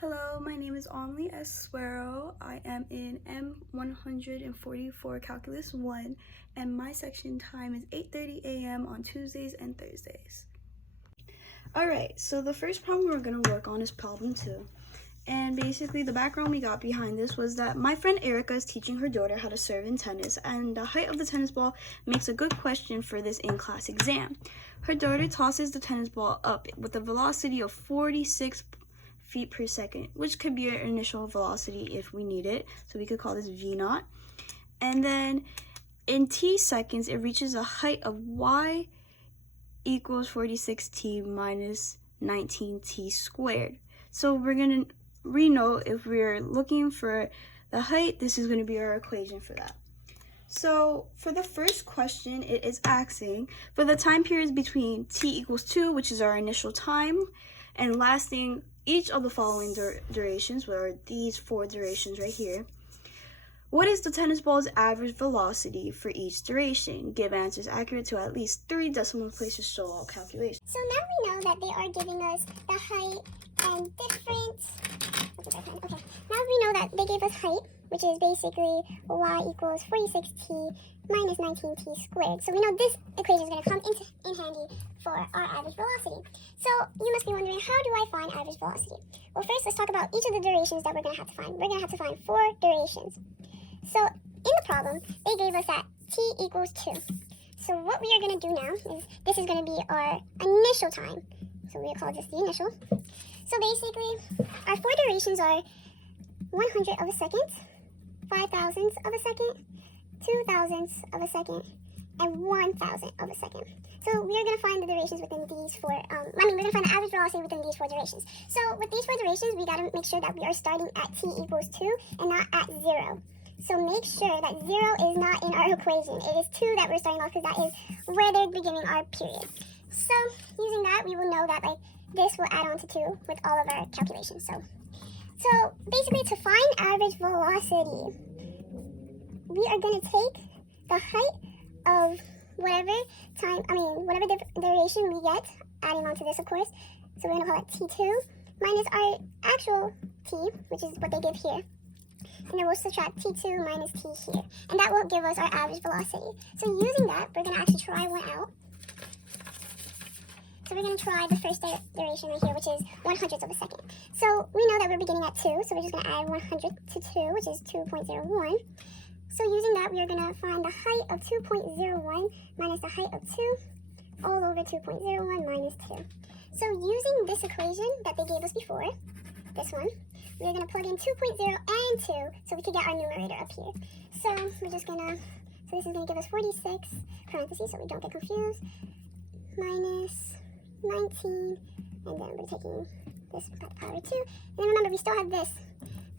Hello, my name is Omni Essuero. I am in M144 Calculus 1, and my section time is 8:30 a.m. on Tuesdays and Thursdays. Alright, so the first problem we're going to work on is problem 2. And basically the background we got behind this was that my friend Erica is teaching her daughter how to serve in tennis, and the height of the tennis ball makes a good question for this in-class exam. Her daughter tosses the tennis ball up with a velocity of 46 feet per second, which could be our initial velocity if we need it. So we could call this V naught. And then in t seconds, it reaches a height of y equals 46t minus 19t squared. So we're going to renote, if we're looking for the height, this is going to be our equation for that. So for the first question, it is asking for the time periods between t equals 2, which is our initial time, and lasting each of the following durations, which are these 4 durations right here. What is the tennis ball's average velocity for each duration? Give answers accurate to at least 3 decimal places, show all calculations. So now we know that they are giving us the height and different. Okay, now we know that they gave us height, which is basically y equals 46t minus 19t squared. So we know this equation is going to come in handy for our average velocity. So you must be wondering, how do I find average velocity? Well, first let's talk about each of the durations that we're going to have to find. We're going to have to find 4 durations. So in the problem, they gave us that t equals 2. So what we are going to do now is, this is going to be our initial time. So we'll call this the initial. So basically, our 4 durations are 100 of a second, 5 thousandths of a second, 2 thousandths of a second, and 1 thousandth of a second. So we are going to find the durations within these 4, we're going to find the average velocity within these 4 durations. So with these 4 durations, we got to make sure that we are starting at t equals 2 and not at 0. So make sure that 0 is not in our equation. It is 2 that we're starting off, because that is where they're beginning our period. So using that, we will know that this will add on to 2 with all of our calculations. So basically, to find average velocity, we are going to take the height of whatever duration we get, adding on to this, of course. So we're going to call it t2 minus our actual t, which is what they give here. And then we'll subtract t2 minus t here. And that will give us our average velocity. So using that, we're going to actually try one out. So we're going to try the first duration right here, which is 100ths of a second. So we know that we're beginning at 2, so we're just going to add 100 to 2, which is 2.01. So using that, we are going to find the height of 2.01 minus the height of 2, all over 2.01 minus 2. So using this equation that they gave us before, this one, we're going to plug in 2.0 and 2, so we can get our numerator up here. So we're just going to, so this is going to give us 46, parentheses, so we don't get confused, minus 19, and then we're taking this by the power 2. And then remember, we still have this,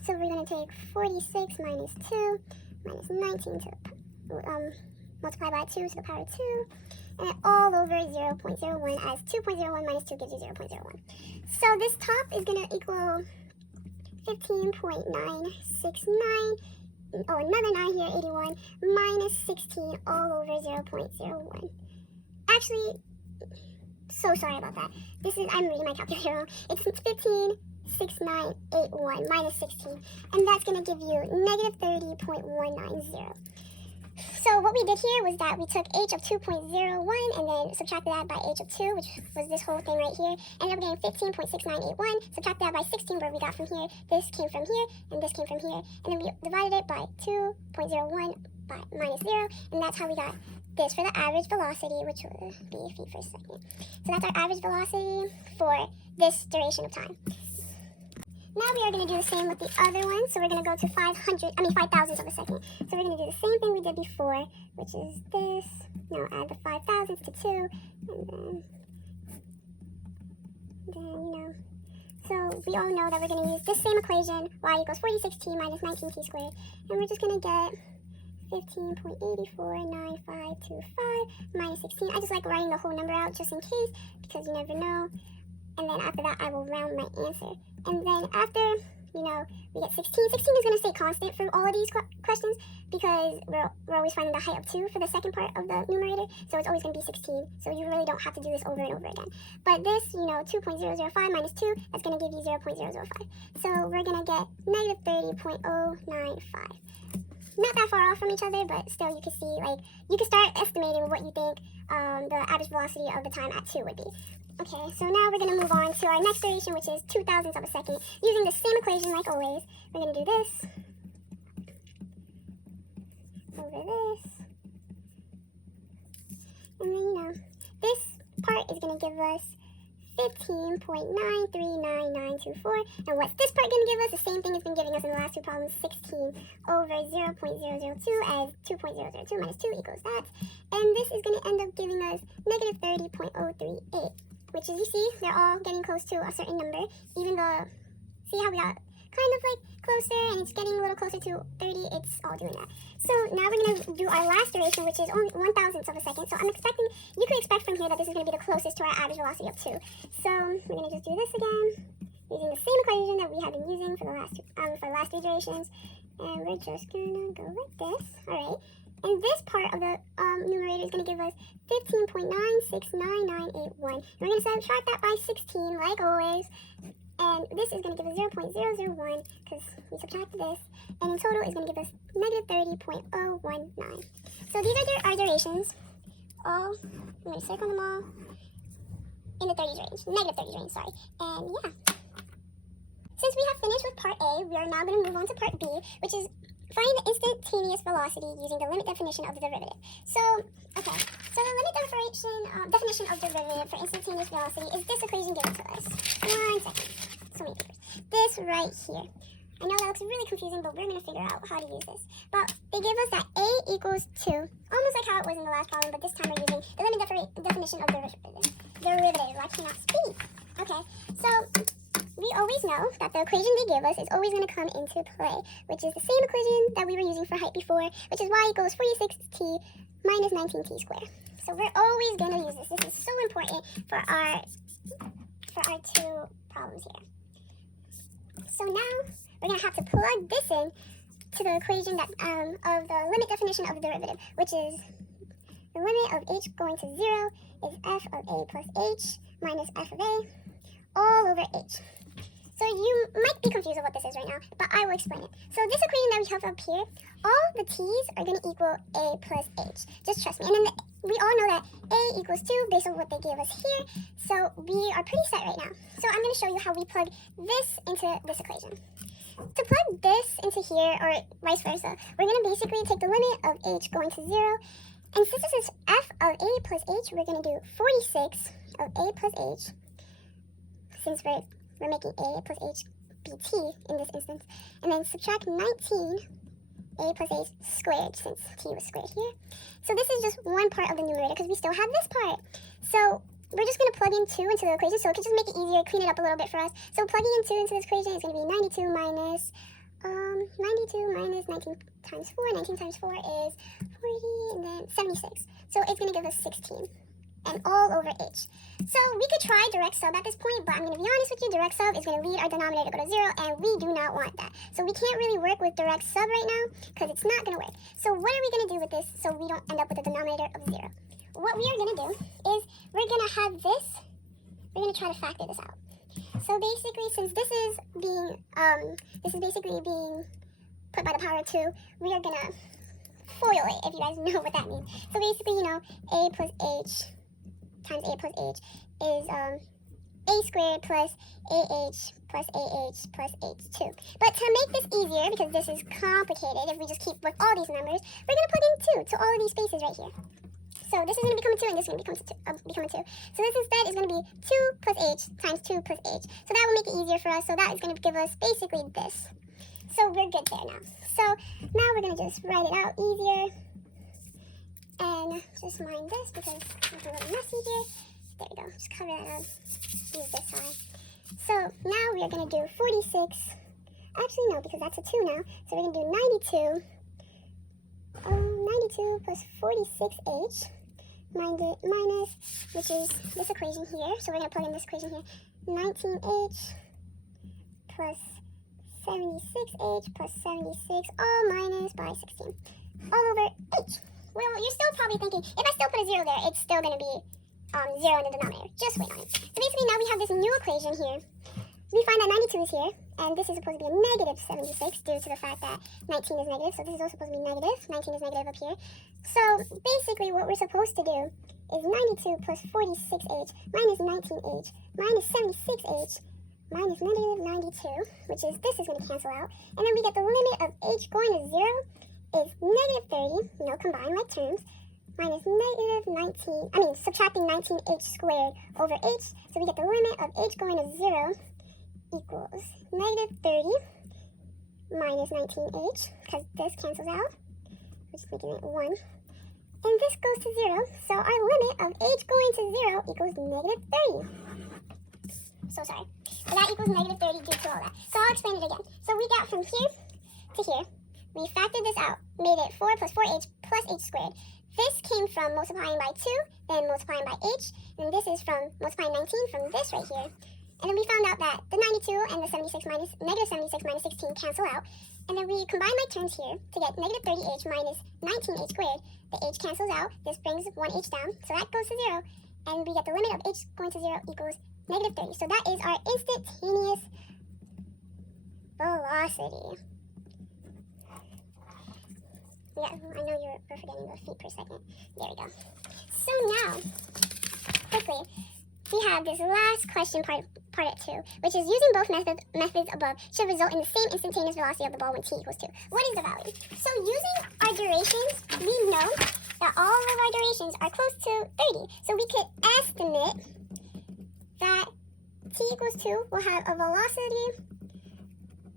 so we're going to take 46 minus 2 minus 19 to multiply by 2 to the power 2, and all over 0.01, as 2.01 minus 2 gives you 0.01. So this top is going to equal 15.969, oh, another 9 here, 81, minus 16 all over 0.01. Actually, so sorry about that. I'm reading my calculator wrong. It's 15.6981 minus 16, and that's going to give you negative 30.190. So what we did here was that we took h of 2.01 and then subtracted that by h of 2, which was this whole thing right here. Ended up getting 15.6981, subtracted that by 16, where we got from here. This came from here, and this came from here. And then we divided it by 2.01 by minus 0, and that's how we got this for the average velocity, which will be feet per second. So that's our average velocity for this duration of time. Now we are going to do the same with the other one. So we're going to go to 5 thousandths of a second. So we're going to do the same thing we did before, which is this. Now add the 5 thousandths to 2, and then, so we all know that we're going to use this same equation, y equals 46t minus 19t squared, and we're just going to get 15.849525 minus 16. I just like writing the whole number out just in case, because you never know. And then after that, I will round my answer. And then after you know, we get 16. 16 is going to stay constant for all of these questions because we're always finding the height of 2 for the second part of the numerator, so it's always going to be 16, so you really don't have to do this over and over again. But this, you know, 2.005 minus 2, that's going to give you 0.005. So we're going to get negative 30.095. Not that far off from each other, but still you can see, like, you can start estimating what you think the average velocity of the time at 2 would be. Okay, so now we're going to move on to our next duration, which is 2,000ths of a second. Using the same equation like always, we're going to do this over this. And then, you know, this part is going to give us 15.939924. And what's this part going to give us? The same thing it's been giving us in the last two problems, 16 over 0.002 as 2.002 minus 2 equals that. And this is going to end up giving us negative 30.038. Which is, you see, they're all getting close to a certain number. Even the, see how we got kind of like closer and it's getting a little closer to 30, it's all doing that. So now we're going to do our last duration, which is only 1,000ths of a second. So I'm expecting, you can expect from here that this is going to be the closest to our average velocity of 2. So we're going to just do this again, using the same equation that we have been using for the last three durations. And we're just going to go like this, alright. And this part of the numerator is going to give us 15.969981. We're going to subtract that by 16, like always. And this is going to give us 0.001 because we subtracted this. And in total is going to give us negative 30.019. So these are our durations. All, I'm going to circle them all in the 30s range. Negative 30s range, sorry. And yeah. Since we have finished with part A, we are now going to move on to part B, which is find the instantaneous velocity using the limit definition of the derivative. So, okay, so the limit definition of derivative for instantaneous velocity is this equation given to us. 1 second, so many papers. This right here. I know that looks really confusing, but we're going to figure out how to use this. But they give us that A equals 2, almost like how it was in the last problem, but this time we're using the limit definition of derivative. I cannot speak. Okay, so we always know that the equation they give us is always going to come into play, which is the same equation that we were using for height before, which is y equals 46t minus 19t squared. So we're always going to use this. This is so important for our two problems here. So now we're going to have to plug this in to the equation that of the limit definition of the derivative, which is the limit of h going to 0 is f of a plus h minus f of a all over h. So you might be confused with what this is right now, but I will explain it. So this equation that we have up here, all the t's are going to equal a plus h. Just trust me. And then we all know that a equals 2 based on what they gave us here. So we are pretty set right now. So I'm going to show you how we plug this into this equation. To plug this into here, or vice versa, we're going to basically take the limit of h going to 0. And since this is f of a plus h, we're going to do 46 of a plus h, since we're making a plus h be t in this instance, and then subtract 19 a plus h squared, since t was squared here. So this is just one part of the numerator because we still have this part. So we're just going to plug in 2 into the equation, so it can just make it easier, clean it up a little bit for us. So plugging in 2 into this equation is going to be 92 minus 19 times 4. 19 times 4 is 40, and then 76. So it's going to give us 16. And all over h. So we could try direct sub at this point, but I'm going to be honest with you, direct sub is going to lead our denominator to go to 0, and we do not want that. So we can't really work with direct sub right now, because it's not going to work. So what are we going to do with this so we don't end up with a denominator of 0? What we are going to do is we're going to have this, we're going to try to factor this out. So basically, since this is basically being put by the power of 2, we are going to FOIL it, if you guys know what that means. So basically, you know, a plus h times a plus h is a squared plus ah plus h2. But to make this easier, because this is complicated, if we just keep with all these numbers, we're going to plug in 2 to all of these spaces right here. So this is going to become a 2, and this is going to become a 2. So this instead is going to be 2 plus h times 2 plus h. So that will make it easier for us. So that is going to give us basically this. So we're good there now. So now we're going to just write it out easier. And just mind this because it's a little messy here. There we go. Just cover that up. Use this side. So now we are going to do 46. Actually, no, because that's a 2 now. So we're going to do 92 plus 46h minus, which is this equation here. So we're going to plug in this equation here. 19h plus 76h plus 76 all minus by 16 all over h. Well, you're still probably thinking, if I still put a 0 there, it's still going to be 0 in the denominator. Just wait on it. So basically now we have this new equation here. We find that 92 is here, and this is supposed to be a negative 76 due to the fact that 19 is negative, so this is also supposed to be negative. 19 is negative up here. So basically what we're supposed to do is 92 plus 46h minus 19h minus 76h minus negative 92, which is, this is going to cancel out. And then we get the limit of h going to 0 is negative 30, combine like terms, minus negative 19, subtracting 19h squared over h. So we get the limit of h going to 0 equals negative 30 minus 19h, because this cancels out, which is making it 1. And this goes to 0, so our limit of h going to 0 equals negative 30. So sorry. So that equals negative 30 due to all that. So I'll explain it again. So we got from here to here. We factored this out, made it 4 plus 4h plus h squared. This came from multiplying by 2, then multiplying by h, and this is from multiplying 19 from this right here. And then we found out that the 92 and the 76 minus negative 76 minus 16 cancel out. And then we combine like terms here to get negative 30h minus 19h squared. The h cancels out. This brings 1h down, so that goes to 0. And we get the limit of h going to 0 equals negative 30. So that is our instantaneous velocity. Yeah, I know you're forgetting the feet per second. There we go. So now, quickly, we have this last question, part 2, which is using both methods above should result in the same instantaneous velocity of the ball when t equals 2. What is the value? So using our durations, we know that all of our durations are close to 30. So we could estimate that t equals 2 will have a velocity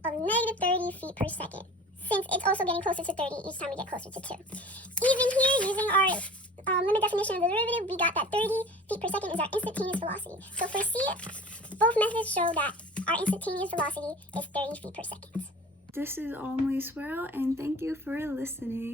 of negative 30 feet per second, since it's also getting closer to 30 each time we get closer to 2. Even here, using our limit definition of the derivative, we got that 30 feet per second is our instantaneous velocity. So for C, both methods show that our instantaneous velocity is 30 feet per second. This is M144, and thank you for listening.